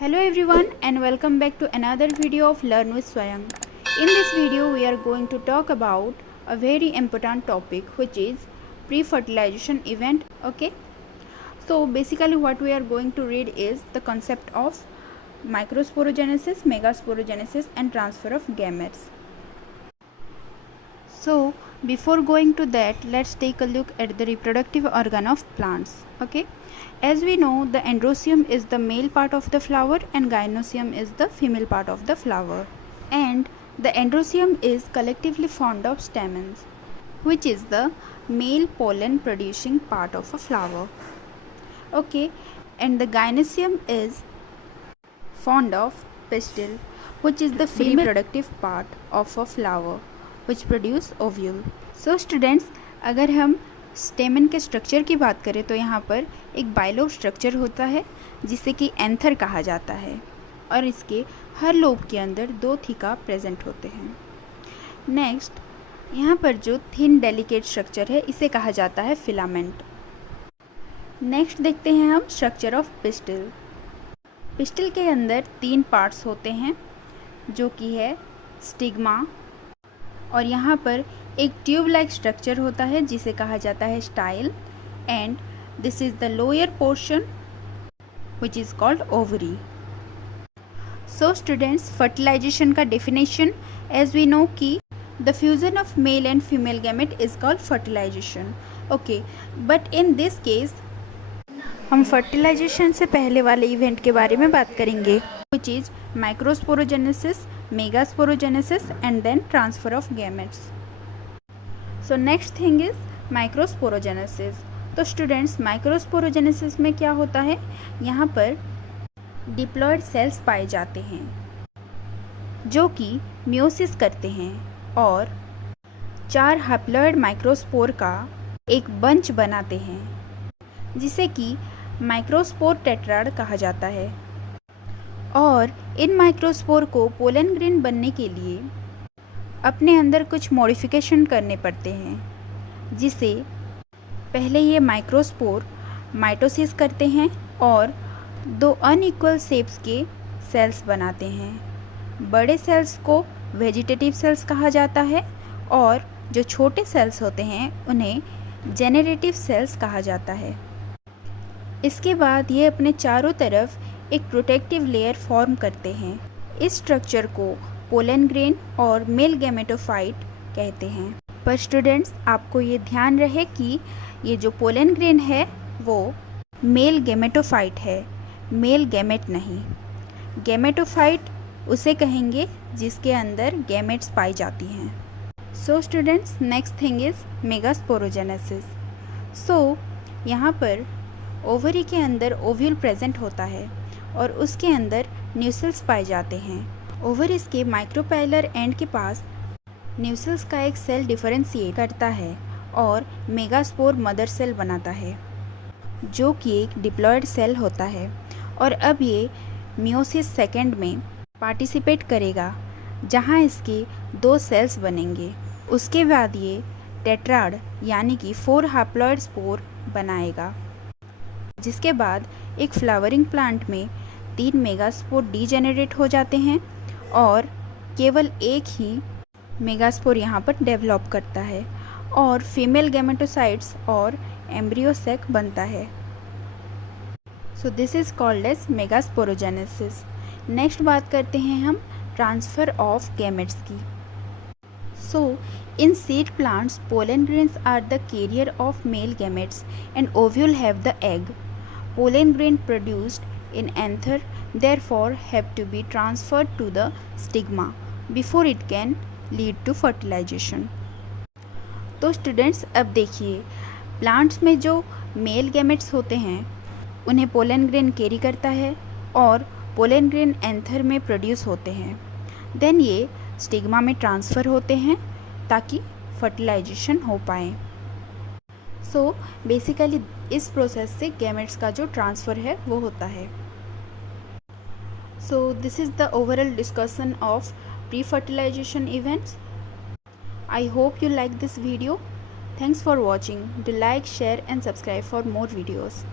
Hello everyone and welcome back to another video of Learn with Swayam. In this video we are going to talk about a very important topic which is pre-fertilization event. Okay, so basically what we are going to read is the concept of microsporogenesis, megasporogenesis and transfer of gametes. So before going to that, let's take a look at the reproductive organ of plants. Okay, as we know, the androecium is the male part of the flower and gynoecium is the female part of the flower, and the androecium is collectively formed of stamens, which is the male pollen producing part of a flower. Okay, and the gynoecium is formed of pistil, which is the female reproductive part of a flower which produce ovule. So students, अगर हम स्टेमन के structure की बात करें तो यहाँ पर एक बाइलोब स्ट्रक्चर होता है जिसे कि एंथर कहा जाता है, और इसके हर लोब के अंदर दो थीका प्रेजेंट होते हैं. नेक्स्ट, यहाँ पर जो थिन डेलिकेट स्ट्रक्चर है इसे कहा जाता है फिलामेंट. नेक्स्ट देखते हैं हम स्ट्रक्चर ऑफ पिस्टिल. पिस्टिल के अंदर तीन पार्ट्स होते हैं जो कि है स्टिग्मा, और यहाँ पर एक ट्यूब लाइक स्ट्रक्चर होता है जिसे कहा जाता है style, and this is the lower portion which is called ovary. So students, fertilization का डेफिनेशन एज वी नो कि the fusion of male and female gamete is called fertilization. Okay, but in this case हम fertilization से पहले वाले event के बारे में बात करेंगे which is microsporogenesis, megasporogenesis and then transfer of gametes. So next thing is microsporogenesis. तो स्टूडेंट्स, माइक्रोस्पोरोजेनेसिस में क्या होता है, यहाँ पर डिप्लॉयड सेल्स पाए जाते हैं जो कि मियोसिस करते हैं और 4 हैप्लॉयड माइक्रोस्पोर का एक बंच बनाते हैं जिसे कि माइक्रोस्पोर टेट्राड कहा जाता है. और इन माइक्रोस्पोर को पोलन ग्रेन बनने के लिए अपने अंदर कुछ मॉडिफिकेशन करने पड़ते हैं, जिसे पहले ये माइक्रोस्पोर माइटोसिस करते हैं और 2 अनइक्वल शेप्स के सेल्स बनाते हैं. बड़े सेल्स को वेजिटेटिव सेल्स कहा जाता है और जो छोटे सेल्स होते हैं उन्हें जेनरेटिव सेल्स कहा जाता है. इसके बाद ये अपने चारों तरफ एक प्रोटेक्टिव लेयर फॉर्म करते हैं. इस स्ट्रक्चर को पोलन ग्रेन और मेल गैमेटोफाइट कहते हैं. पर स्टूडेंट्स, आपको ये ध्यान रहे कि ये जो पोलन ग्रेन है वो मेल गैमेटोफाइट है, मेल गैमेट नहीं. गैमेटोफाइट उसे कहेंगे जिसके अंदर गैमेट्स पाई जाती हैं. So students, next thing is megasporogenesis. सो यहाँ पर ओवरी के अंदर ओव्यूल प्रेजेंट होता है और उसके अंदर न्यूसेल्स पाए जाते हैं. ओवरीज के माइक्रोपाइलर एंड के पास न्यूसेल्स का एक सेल डिफरेंशिएट करता है और मेगास्पोर मदर सेल बनाता है जो कि एक डिप्लॉयड सेल होता है. और अब ये मियोसिस सेकेंड में पार्टिसिपेट करेगा जहां इसके 2 सेल्स बनेंगे. उसके बाद ये टेट्राड यानी कि 4 हैप्लॉयड स्पोर बनाएगा, जिसके बाद एक फ्लावरिंग प्लांट में 3 मेगास्पोर डीजेनरेट हो जाते हैं और केवल एक ही मेगास्पोर यहाँ पर डेवलप करता है और फीमेल गैमेटोसाइट्स और एम्ब्रियोसेक बनता है. So this is called as megasporogenesis. Next बात करते हैं हम ट्रांसफ़र ऑफ गैमेट्स की. So, in seed plants, pollen grains are the carrier of male gametes and ovule have the egg. Pollen grain produced in anther therefore have to be transferred to the stigma before it can lead to fertilization. तो students, अब देखिए, plants में जो male gametes होते हैं उन्हें pollen grain carry करता है और पोलन ग्रेन एंथर में प्रोड्यूस होते हैं. देन ये स्टिग्मा में ट्रांसफ़र होते हैं ताकि फर्टिलाइजेशन हो पाए. सो बेसिकली इस प्रोसेस से गैमेट्स का जो ट्रांसफ़र है वो होता है. So this is the overall discussion of pre fertilization events. I hope you like this video. Thanks for watching. Do like, share and subscribe for more videos.